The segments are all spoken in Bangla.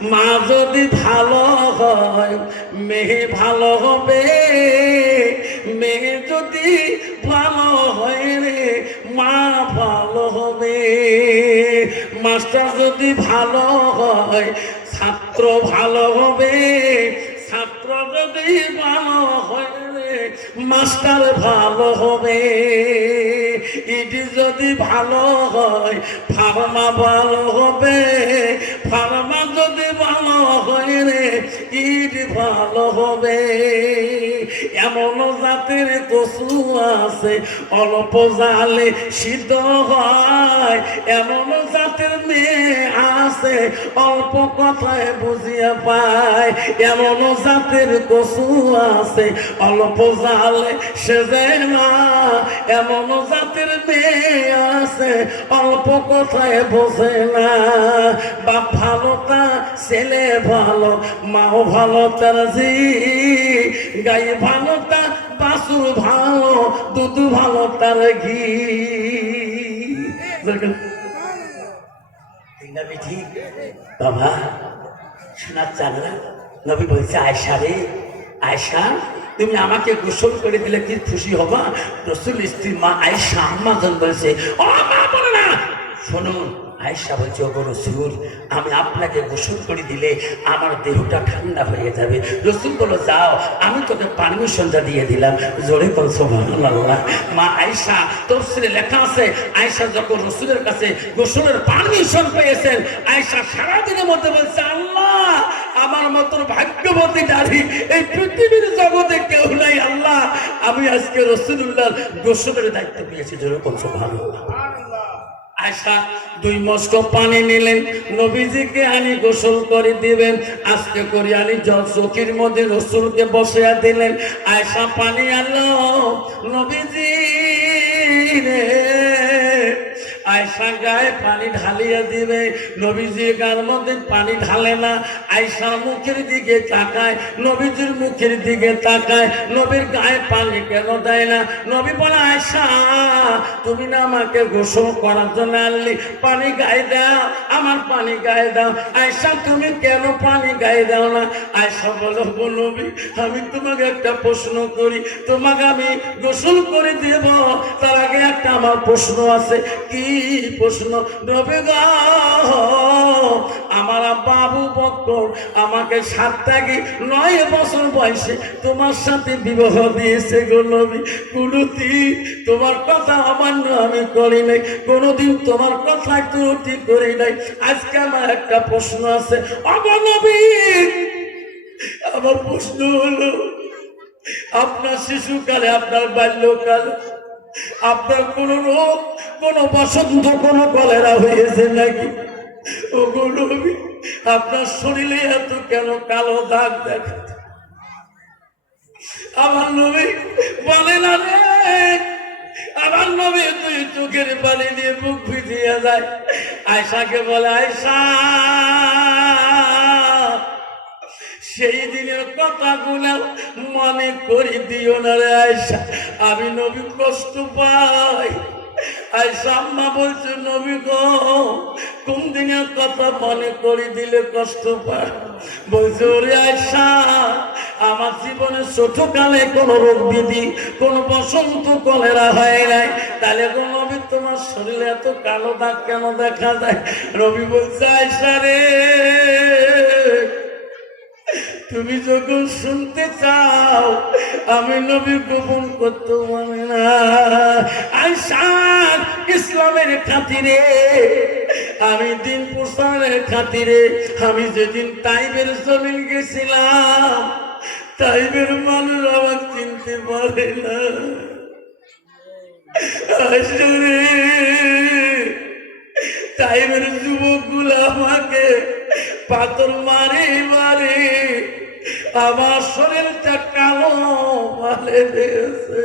মা যদি ভালো হয় মেয়ে ভালো হবে, মেয়ে যদি ভালো হয় রে মা ভালো হবে। মাস্টার যদি ভালো হয় ছাত্র ভালো হবে, ছাত্র যদি ভালো হয় রে মাস্টার ভালো হবে। ইডি যদি ভালো হয় ফার্মা ভালো হবে, ফার্মা যদি ভালো হয় রে ইট ভালো হবে। এমন জাতের কচু আছে অল্প জালে সিদ্ধ হয়, এমন জাতের মেয়ে আছে অল্প কথায় বুঝিয়া পায়, এমন জাতের কচু আছে অল্প জালে সেজে না, এমন জাতের মেয়ে আছে অল্প কথায় বোঝে না। বাপ ভালো তা ছেলে ভালো, মাও ভালো তার জি, গাই ভালো তা বাছুর ভালো, দুধ ভালো তার ঘি। ঠিক বাবা শোনার চাঁদরা নবী বলছে আয়সা রে আয়সা তুমি আমাকে গোসল করে দিলে কি খুশি হবা? রসুল স্ত্রী মা আয়সা আম্মাজান বলছে ও মা বলে না, শুনুন আয়সা বলছে ওগো রসুল আমি আপনাকে গোসল করে দিলে আমার দেহটা ঠান্ডা হয়ে যাবে। রসুল বলো যাও আমি তোকে পারমিশনটা দিয়ে দিলাম। জোরে বল সুবহানাল্লাহ। মা আয়সা তাফসীরে লেখা আছে আয়সা যখন রসুলের কাছে গোসলের পারমিশন পেয়েছেন আয়সা সারাদিনের মধ্যে বলছে আল্লাহ আমার মতো ভাগ্যবতী নারী এই পৃথিবীর জগতে কেউ নাই আল্লাহ, আমি আজকে রসুলুল্লাহর গোসলের দায়িত্ব পেয়েছি। জোরে বল সুবহানাল্লাহ। আয়সা 2 মস্ক পানি নিলেন, নবীজিকে আনি গোসল করে দিবেন, আজকে করে আনি জল চৌকির মধ্যে রসুলকে বসিয়া দিলেন। আয়সা পানি আনলো নবীজি রে, আয়সা গায়ে পানি ঢালিয়া দিবে, নবীজি গায়ের মধ্যে পানি ঢালে না। আয়সা মুখের দিকে তাকায়, নবীজির মুখের দিকে তাকায়, নবীর গায়ে পানি কেন দেয় না? নবী বলে আয়সা তুমি না আমাকে গোসল করার জন্য আনলি, পানি গায়ে দাও, আমার পানি গায়ে দাও। আয়সা তুমি কেন পানি গায়ে দাও না? আয়সা বলো গো নবী আমি তোমাকে একটা প্রশ্ন করি, তোমাকে আমি গোসল করে দেব, তার আগে একটা আমার প্রশ্ন আছে। কি প্রশ্ন? নবী গো আমার আব্বা আবু বকর আমাকে 7 থেকে 9 বছর বয়সে তোমার সাথে বিবাহ দিয়েছে গো নবী, কোনদিন তোমার কথা অমান্য আমি করি নাই, কোনদিন তোমার কথা ত্রুটি করি নাই। আজকে আমার একটা প্রশ্ন আছে ওগো নবী, আমার প্রশ্ন হলো আপনার শিশুকালে আপনার বাল্যকালে আপনার কোন রোগ কোন বসন্ত কোন কলেরা হয়েছে নাকি? ওগো নবী আপনার শরীরে এত কেন কালো দাগ দেখা? আমার নবী বলে না রে, আমার নবী তুই চোখের পানি দিয়ে বুক ভিজিয়ে যায়। আয়সাকে বলে আয়সা সেই দিনের কথাগুলো মনে করি দিও না রে আয়সা, আমি নবী কষ্ট পাই। আয়সা আম্মা বলছে নবী গো কোন দিনের কথা মনে করি দিলে কষ্ট পায়? বলছে ওরে আয়সা আমার জীবনে ছোটকালে কোনো রোগ বিধি কোন বসন্ত কলেরা হয় নাই, তাহলে গো নবী তোমার শরীরে এত কালো দাগ কেন দেখা যায়? নবী বলছে আয়সা রে তুমি যখন শুনতে চাও আমি নবী গোপন করতে মানে না। আয়সা ইসলামের খাতিরে আমি দিন প্রচারের খাতিরে আমি যেদিন তাইবের জমিন গেছিলাম তাইবের মানুষ আমার চিনতে পারে না। আয়সা রে তাইবের যুবক গুলো আমাকে পাথর মারে মারে আমার শরীরটা কালো মালে দিয়েছে।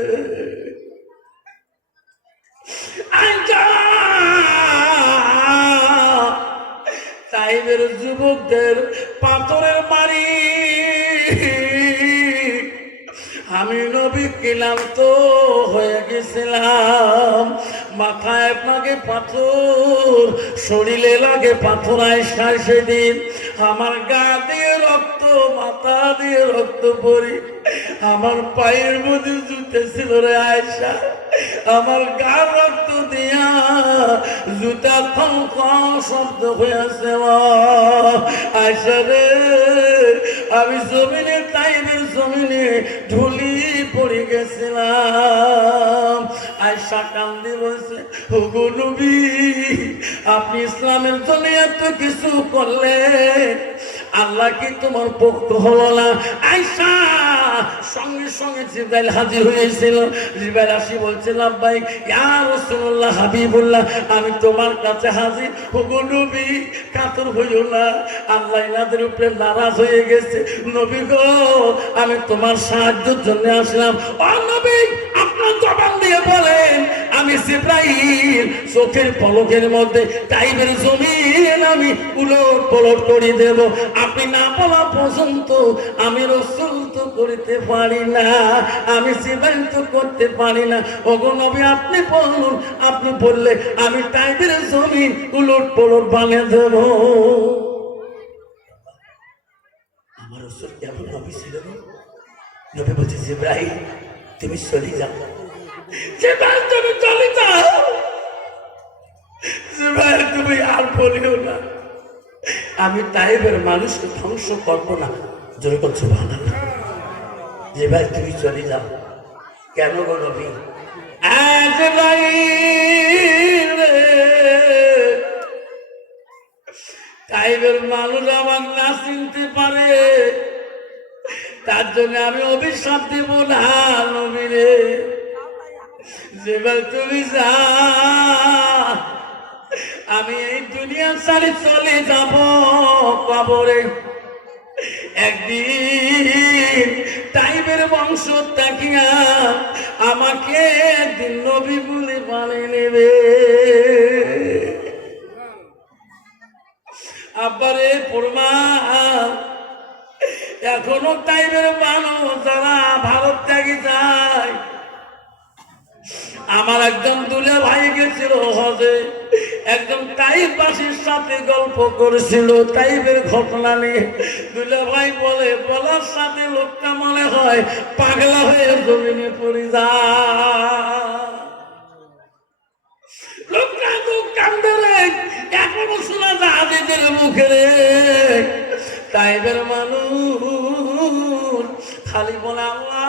তাইবের যুবকদের পাথরের মারি আমি নবী কিলাম তো হয়ে গেছিলাম, মাথায় লাগে পাথর, শরীরে লাগে পাথর। আয়সা সেদিন আমার গা দিয়ে রক্ত, মাথা দিয়ে রক্ত পরি, আমার পায়ের মধ্যে জুতে ছিল রে আয়েশা, আমার গা রক্ত দিয়া জুতা খং শব্দ হয়েছে আয়েশা রে। আমি জমিনে, তাইবের জমিনে ঢুলি পড়ে গেছিলাম। আয়েশা কান্দে বলছে, ওগো নবী, আপনি ইসলামের জন্য এত কিছু করলেন, আল্লাহ কি তোমার পক্ষ হলো না? আয়েশা সঙ্গে সঙ্গে জিবরাইল হাজির হয়েছিল। জিবরাইল আসি বলছে, লাব্বাইক ইয়া রাসূলুল্লাহ, হাবিবুল্লাহ, আমি তোমার কাছে হাজির। ওগো নবী, কাতর হইও না, আল্লাহ ইনাদের উপরে নারাজ হয়ে গেছে। নবী গো, আমি তোমার সাহায্যের জন্য আসলাম। ও নবী, আপনার জবান দিয়ে বলেন, আমি জিবরাইল চোখের পলকের মধ্যে তাইবের জমিন আমি উলট পলট করে দেব। আপনি না বলা পর্যন্ত আমি রাসূল তো করতে পারি না, আমি জিবরাইল তো করতে পারি না। ওগো নবী, আপনি বলুন, আপনি বললে আমি তাইবের জমিন উলট পলট বানিয়ে দেব। আমার রাসূল কেমন নবী ছিলেন? নবী বলছে, জিবরাইল তুমি চলে যাও, জিবরাইল তুমি চলে যাও, জিবরাইল তুমি আর বলিও না, আমি তাইবের মানুষকে ধ্বংস করবো না। জোরে করছো সুবহানাল্লাহ। জিবরাইল তুমি চলে যাও। কেন গো নবী? তাইবের মানুষ আমার না চিনতে পারে, তার জন্য আমি অভিশাপ দেব না নবী রে। জিবরাইল তুমি যা, আমি এই দুনিয়া ছেড়ে চলে যাব কবরে। একদিন তাইবের বংশ তাকিয়া আমাকে একদিন নবী বলে বানিয়ে নেবে। আব্বারে পরমা, এখনো তাইবের মানুষ যারা ভারত ত্যাগে যায়। আমার একজন দুলে ভাই গেছিল হজে, একজন তাইববাসীর সাথে গল্প করেছিল তাইবের ঘটনা নিয়ে। দুলে ভাই বলে, বলার সাথে লোকটা মনে হয় পাগলা হয়ে জমিনে পড়ে যায়। লোকটা খুব কান্দে রে, এখনো শোনা জাহাজের মুখে রে। তাইবের মানুষ খালি বলে, আল্লাহ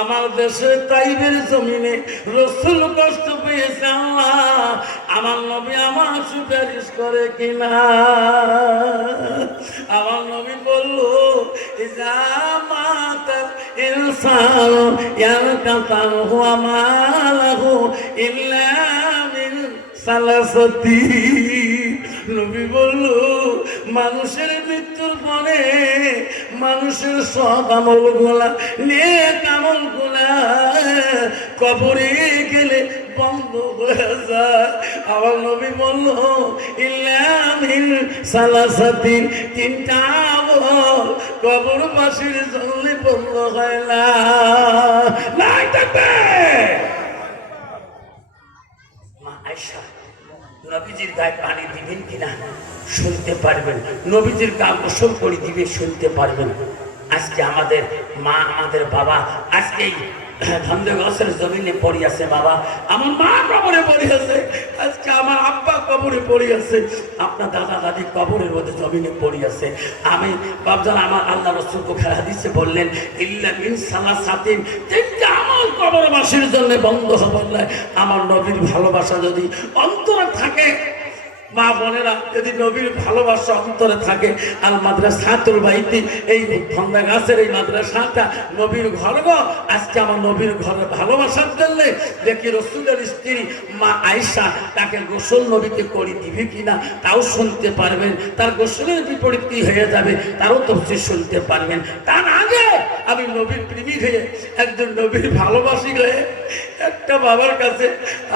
আমার দেশে তাইবের জমিনে রাসূল কষ্ট পেয়েছে, আল্লাহ আমার নবী আমার সুপারিশ করে কিনা। আমার নবী বলল, ইজা মাতাল ইনসানু ইয়ানকাতাহু আমালহু ইল্লা মিন সালাসাতি। নবী বলল, মানুষের মৃত্যুর পরে মানুষের সৎ আমল গুলা, নেক আমল গুলা কবরে গেলে বন্ধ হয়ে যায়। আমার নবী বলল, ইল্লা মিন সালাসাতিন, তিনটা আমল কবরবাসীর জন্য বন্ধ হয় না। নাই থাকবে মা আয়েশা নবীজির গায়ে পানি দিবেন কিনা শুনতে পারবেন, নবীজির গা গোসল করে দিবে শুনতে পারবেন। আজকে আমাদের মা, আমাদের বাবা আজকে ধন্দগাছের জমিনে পড়ে আছে। বাবা, আমার মা কবরে পড়ে আছে, আজকে আমার আব্বা কবরে পড়ে আছে, আপনার দাদা দাদি কবরের মধ্যে জমিনে পড়ে আছে। আমি বাবজান, আমার আল্লাহ রাসূল বুখারী হাদিসে বললেন, ইল্লা মিন সালাসাতিন, তিনটা আমল কবরবাসীর জন্য বন্ধ হবে না। আমার নবীর ভালোবাসা যদি অন্তরে থাকে, মা বোনেরা, যদি নবীর ভালোবাসা অন্তরে থাকে, আল মাদ্রাসাতুল বাইতি, এই ধন্দা গাছের এই মাদ্রাসাটা নবীর ঘর গো। আজকে আমার নবীর ঘরে ভালোবাসার জন্য দেখি রাসূলের স্ত্রী মা আয়েশা তাকে গোসল নবীকে করে দিবে কিনা তাও শুনতে পারবেন। তার গোসলের বিপরীত কি হয়ে যাবে তারও তফসির শুনতে পারবেন। তার আগে আমি নবীর প্রেমিক হয়ে একজন নবীর ভালোবাসি হয়ে একটা বাবার কাছে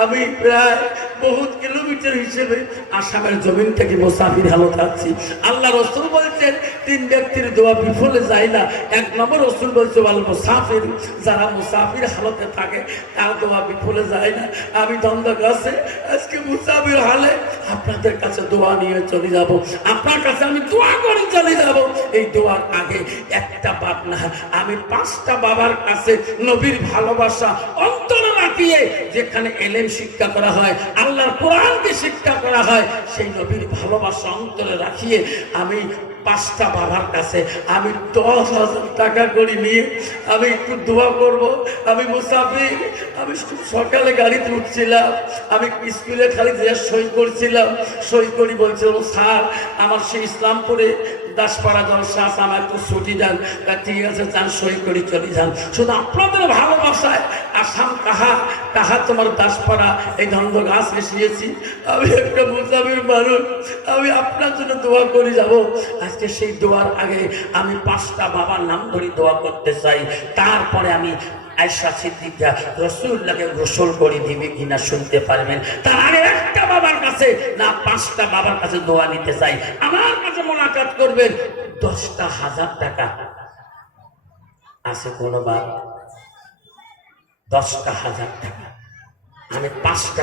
আমি প্রায় বহুত কিলোমিটার হিসেবে আসামের জমিন থেকে মুসাফির হালত আছি। আল্লাহ রসুল বলছেন 3 ব্যক্তির দোয়া বিফলে যায় না। 1 নম্বর রসুল বলছে আল মুসাফির, যারা মুসাফির হালতে থাকে তার দোয়া বিফলে যায় না। আমি দ্বন্দ্ব কাছে আজকে মুসাফির হালে আপনাদের কাছে দোয়া নিয়ে চলে যাব, আপনার কাছে আমি দোয়া করে চলে যাব। এই দোয়ার আগে একটা বাপ না, আমি 5টা বাবার কাছে নবীর ভালোবাসা অন্তরে রাখিয়ে, যেখানে এলেম শিক্ষা করা হয়, আল্লাহর কোরআনকে শিক্ষা করা হয়, সেই নবীর ভালোবাসা অন্তরে রাখিয়ে আমি 5টা বাবার কাছে আমি 10,000 টাকা করে নিয়ে আমি একটু দোয়া করব। আমি মুসাফির, আমি সকালে গাড়িতে উঠছিলাম, আমি স্কুলে খালি যে সই করছিলাম, সই করি বলছিল স্যার আমার সেই ইসলামপুরে দাসপাড়া জলসা আছে, আমার একটু ছুটি দেন। ঠিক আছে যান, সই করি চলে যান। শুধু আপনাদের ভালোবাসায় আসাম কাহা তোমার দাসপাড়া এই ধন্দ গাছ এসিয়েছি। আমি একটা মুসাফির মানুষ, আমি আপনার জন্য দোয়া করে যাব। আজকে সেই দোয়ার আগে আমি 5টা বাবার নাম ধরে দোয়া করতে চাই। তারপরে আমি আয়েশা সিদ্দিকা রাসূলুল্লাহকে গোসল করে দিবে কিনা শুনতে পারবেন। তার আগে একটা বাবার কাছে না 5টা বাবার কাছে দোয়া নিতে চাই। আমার কাছে মোলাকাত করবেন। 10,000 টাকা আছে কোনো বার? 10,000 টাকা আমি 5টা